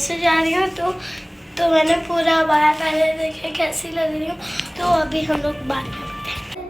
से जा रही हूँ तो मैंने पूरा बाहर पहले देखे कैसी लग रही हूँ। तो अभी हम लोग बाहर करते हैं।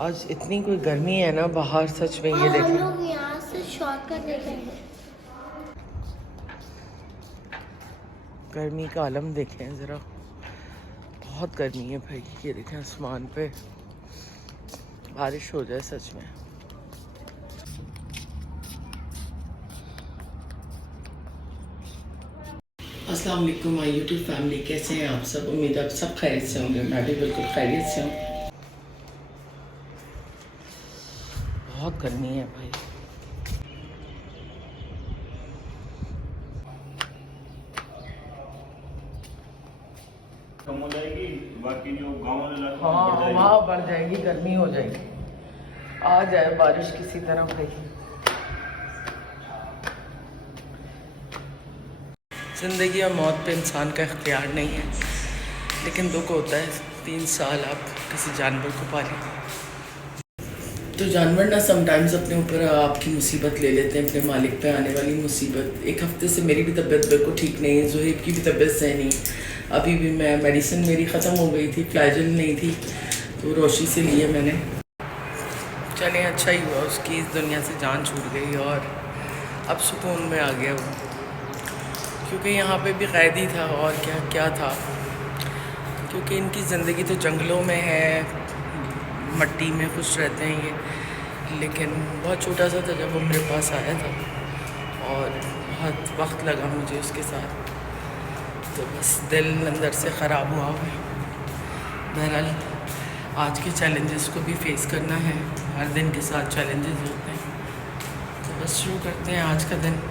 आज इतनी कोई गर्मी है ना बाहर, सच में ये देखें। हम लोग यहाँ से शॉर्टकट देखेंगे। गर्मी का आलम देखें ज़रा, बहुत गर्मी है भाई। ये देखें आसमान पे, बारिश हो जाए सच में। अस्सलाम वालेकुम माय यूट्यूब फैमिली, कैसे हैं आप सब? उम्मीद है आप सब खैरियत से होंगे। मैं भी बिल्कुल खैरियत से हूँ। बहुत गर्मी है भाई। कम हो जाएगी, बाकी जो गाँव वाले इलाके हाँ वहाँ बढ़ जाएगी, गर्मी हो जाएगी। आ जाए बारिश किसी तरह भाई। ज़िंदगी और मौत पे इंसान का इख्तियार नहीं है, लेकिन दुख होता है 3 साल आप किसी जानवर को पालें तो जानवर ना समटाइम्स अपने ऊपर आपकी मुसीबत ले लेते हैं, अपने मालिक पे आने वाली मुसीबत। एक हफ्ते से मेरी भी तबीयत बिल्कुल ठीक नहीं है, ज़ुहैब की भी तबीयत सही नहीं। अभी भी मैं मेडिसिन मेरी ख़त्म हो गई थी, फ्लैजल नहीं थी, तो रोशी से लिए मैंने। चले अच्छा ही हुआ, उसकी इस दुनिया से जान छूट गई और अब सुकून में आ गया वो, क्योंकि यहाँ पे भी कैदी था और क्या क्या था। क्योंकि इनकी ज़िंदगी तो जंगलों में है, मट्टी में खुश रहते हैं ये। लेकिन बहुत छोटा सा था जब वो मेरे पास आया था और बहुत वक्त लगा मुझे उसके साथ, तो बस दिल अंदर से ख़राब हुआ है। बहरहाल आज के चैलेंजेस को भी फेस करना है, हर दिन के साथ चैलेंजेस होते हैं। तो बस शुरू करते हैं आज का दिन।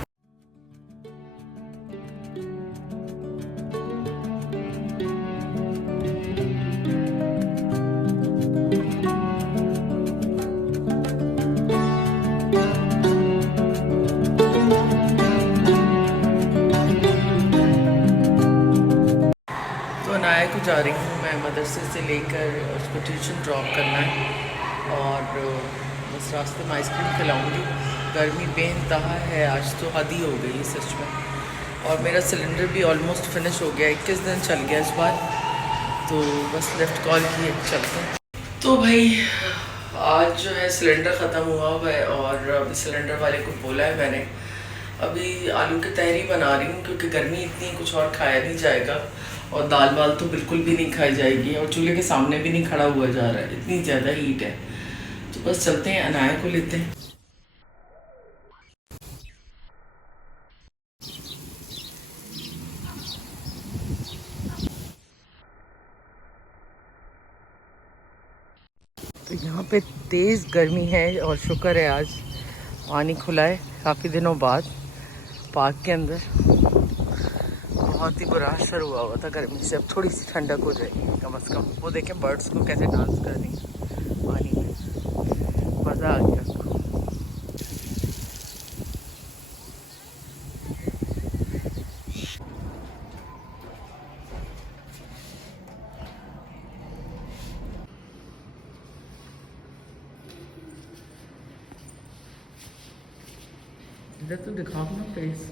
अनाया को जा रही हूँ मैं मदरसे से लेकर, उसको ट्यूशन ड्रॉप करना है और बस रास्ते में आइसक्रीम खिलाऊँगी। गर्मी बेइंतहा है, आज तो हद ही हो गई है सच में। और मेरा सिलेंडर भी ऑलमोस्ट फिनिश हो गया, 21 दिन चल गया इस बार, तो बस लेफ़्ट कॉल किए चलते हैं। तो भाई आज जो है सिलेंडर ख़त्म हुआ है और अभी सिलेंडर वाले को बोला है मैंने, अभी आलू की तहरी बना रही हूँ क्योंकि गर्मी इतनी, कुछ और खाया नहीं जाएगा और दाल वाल तो बिल्कुल भी नहीं खाई जाएगी और चूल्हे के सामने भी नहीं खड़ा हुआ जा रहा है, इतनी ज़्यादा हीट है। तो बस चलते हैं, अनाया को लेते हैं। तो यहाँ पे तेज़ गर्मी है और शुक्र है आज पानी खुला है काफ़ी दिनों बाद पार्क के अंदर। बहुत ही बुरा असर हुआ था गर्मी से, अब थोड़ी सी ठंडक हो जाएगी कम से कम। वो देखें बर्ड्स को कैसे डांस कर रही हैं पानी में, मज़ा आ गया उसको। इधर तो दिखाओ ना फेस।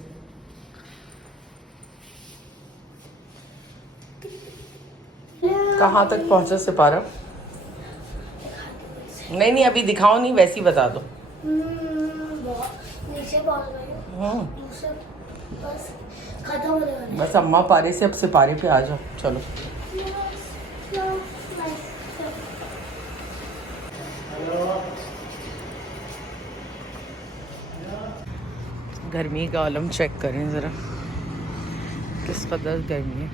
कहाँ तक पहुँचा सिपारा? नहीं नहीं अभी दिखाओ नहीं, वैसे ही बता दो। नीचे पहुंच गई, बस खत्म होने वाली है। बस अम्मा पारे से अब सिपारे पे आ जाओ, चलो। गर्मी का आलम चेक करें ज़रा, किस कदर गर्मी है।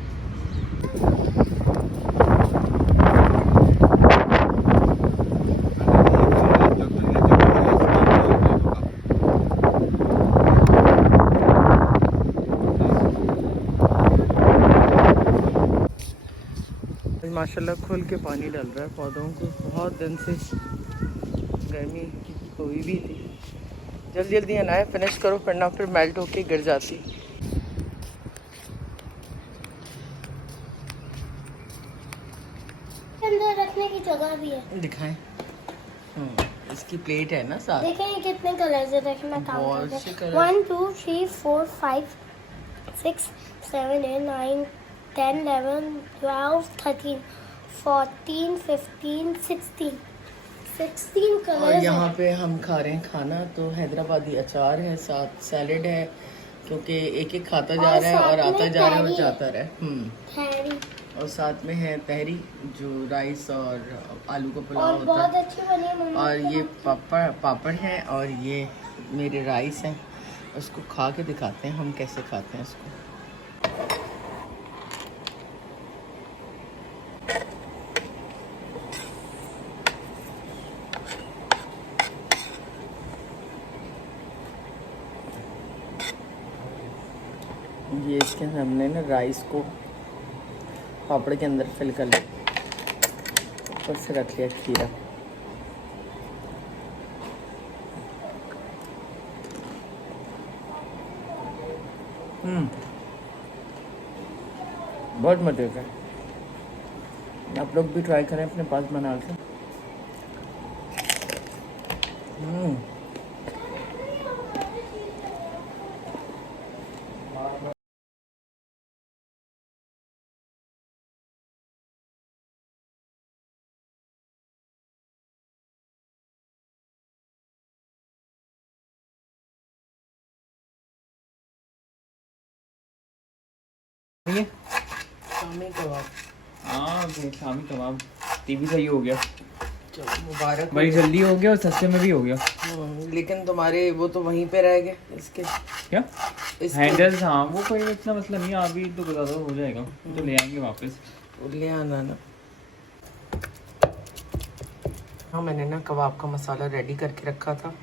माशाल्लाह खुल के पानी डल रहा है पौधों को, बहुत दिन से गर्मी हुई भी थी। जल्दी जल्दी अनाया फिनिश करो, फिर ना फिर मेल्ट होके गिर जाती। अंदर रखने की जगह भी है, दिखाएं। इसकी प्लेट है ना साथ। देखें कितने कलर्स है, देखें मैं काउंट करती हूँ। 1 2 3 4 5 6, 7, 8, 9, 10, 11, 12, 13, 14, 15, 16. 16 और कलर्स यहाँ हैं। पे हम खा रहे हैं खाना, तो हैदराबादी अचार है, साथ सैलेड है, क्योंकि एक एक खाता जा और रहा है और साथ आता में जा रहा है और तहरी है। जाता रहा है। हैरी और साथ में है तहरी, जो राइस और आलू का पुलाव और होता बहुत है। अच्छी बनी है मम्मी और के ये हाथ की। पापड़ है, और ये मेरे राइस हैं। उसको खा के दिखाते हैं हम कैसे खाते हैं इसको। ये इसके हमने ना राइस को पापड़ के अंदर फिल कर लिया, ऊपर से रख लिया खीरा। बहुत मज़े का है। आप लोग भी ट्राई करें अपने पास बना के। ये शामी कबाब, हाँ शामी कबाब टीवी सही हो गया, चलो मुबारक। बड़ी जल्दी हो गया और सस्ते में भी हो गया। लेकिन तुम्हारे वो तो वहीं पे रह गए इसके क्या इसके हैंडल्स? हाँ वो कोई इतना मसला नहीं है, अभी तो बता दो हो जाएगा, तो ले आएंगे वापस। ले आना ना। हाँ, मैंने ना कबाब का मसाला रेडी करके रखा था।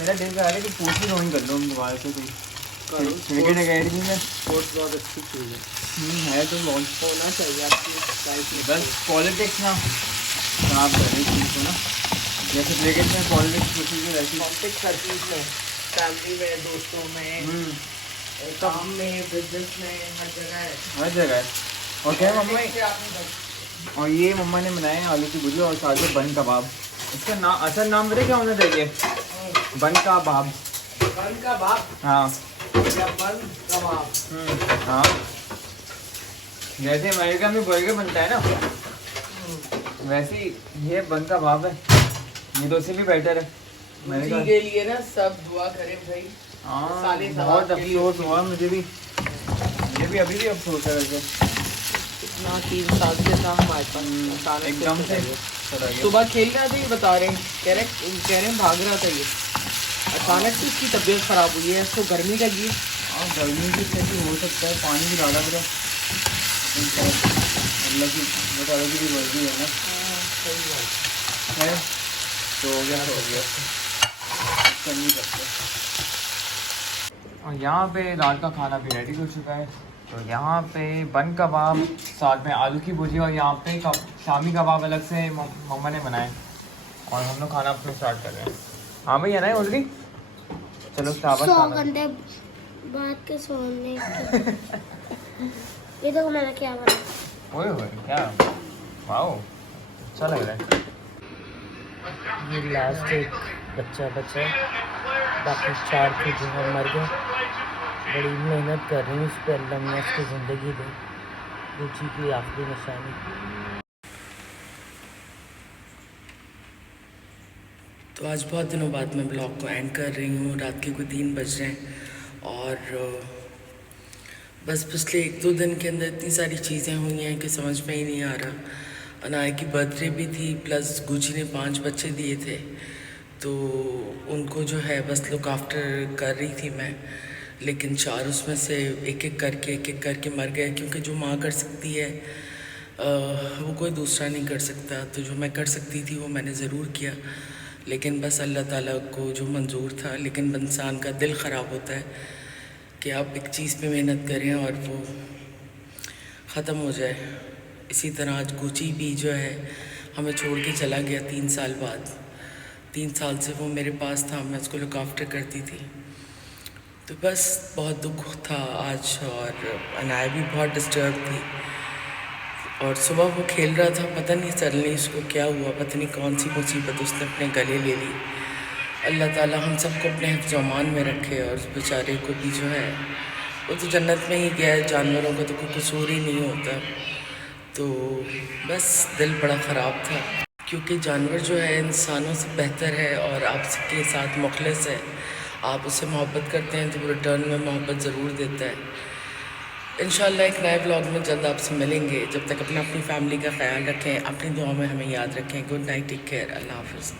मेरा दिल कर रहा है कि पूछ ही ड्राइंग कर लो हम दोबारा से कोई क्रिकेट अकेडमी में। स्पोर्ट्स बहुत अच्छी चीज़ है तो लॉन्च होना चाहिए आपकी लाइफ में। बस पॉलिटिक्स ना खराब कर रही चीज़ को ना, जैसे क्रिकेट में पॉलिटिक्स होती है वैसी। पॉलिटिक्स हर चीज़ में, फैमिली में, दोस्तों में, काम में, बिजनेस में, हर जगह है। हर जगह है। और क्या मम्मा, से आपने बस- और ये मम्मा ने बनाए हैं आलू की भुजिया और साथ में बन कबाब। इसका नाम, असल नाम पता क्या होना चाहिए? बन कबाब। बन कबाब हाँ या बन कबाब। हाँ, जैसे अमेरिका में बर्गर बनता है ना, वैसे ही ये बन कबाब है। ये तो उससे भी बेटर है। मैंने उसी कहा के लिए ना सब दुआ करें भाई। हाँ, साले बहुत सवाब के लिए। अफसोस हुआ मुझे भी, ये भी अभी भी अफसोस है वैसे। इतना 3 साल से था हमारे पास, अचानक एकदम से चला गया। चला गया। सुबह खेल रहा था, ये बता रहे हैं, कह रहे हैं भाग रहा था ये, अचानक से इसकी तबीयत खराब हुई है, इसको गर्मी लगी। हाँ, गर्मी की स्थिति हो सकता है, पानी भी डाला पूरा। अल्लाह की बता की भी मर्जी है ना, सही बात है तो हो गया तो हो गया, कुछ नहीं करते। और यहाँ पे रात का खाना भी रेडी हो चुका है। तो यहाँ पे बन कबाब, साथ में आलू की भुजिया, और यहाँ पे शामी कबाब अलग से मम्मा ने बनाए, और हम लोग खाना अपना स्टार्ट कर रहे हैं। हाँ भैया ना ऑलरेडी, चलो शाबाश 100 खाना। घंटे बाद के सोने के। ये देखो मैंने क्या बना। ओए होए क्या, वाओ अच्छा लग रहा है। ये लास्ट एक बच्चा बचा, बाकी 4 थे जो हम मर गए। बड़ी मेहनत कर रही हूँ इस पर, अल्लाह ने उसको ज़िंदगी दी, रुचि की आखिरी निशानी। तो आज बहुत दिनों बाद मैं ब्लॉग को एंड कर रही हूँ। रात के कोई 3 बज रहे हैं, और बस पिछले 1-2 दिन के अंदर इतनी सारी चीज़ें हुई हैं कि समझ में ही नहीं आ रहा। अनाया की बर्थडे भी थी, प्लस गुची ने 5 बच्चे दिए थे, तो उनको जो है बस लुक आफ्टर कर रही थी मैं। लेकिन 4 उसमें से एक एक करके मर गए, क्योंकि जो माँ कर सकती है वो कोई दूसरा नहीं कर सकता। तो जो मैं कर सकती थी वो मैंने ज़रूर किया, लेकिन बस अल्लाह ताला को जो मंजूर था। लेकिन इंसान का दिल ख़राब होता है कि आप एक चीज़ पे मेहनत करें और वो ख़त्म हो जाए। इसी तरह आज गुची भी जो है हमें छोड़ के चला गया 3 साल बाद। 3 साल से वो मेरे पास था, मैं उसको लुक आफ्टर करती थी। तो बस बहुत दुख था आज, और अनाया भी बहुत डिस्टर्ब थी। और सुबह वो खेल रहा था, पता नहीं सडनली उसको क्या हुआ, पता नहीं कौन सी मुसीबत उसने अपने गले ले ली। अल्लाह ताला हम सबको अपने हिफ्ज़ अमान में रखे, और उस बेचारे को भी जो है वो तो जन्नत में ही गया है। जानवरों का तो कोई कसूर ही नहीं होता। तो बस दिल बड़ा ख़राब था, क्योंकि जानवर जो है इंसानों से बेहतर है और आपके साथ मुखलिस है। आप उससे मोहब्बत करते हैं तो वो रिटर्न में मोहब्बत ज़रूर देता है। इंशाल्लाह एक नए व्लॉग में जल्द आपसे मिलेंगे। जब तक अपनी फैमिली का ख्याल रखें, अपनी दुआ में हमें याद रखें। गुड नाइट, टेक केयर, अल्लाह हाफ़िज़।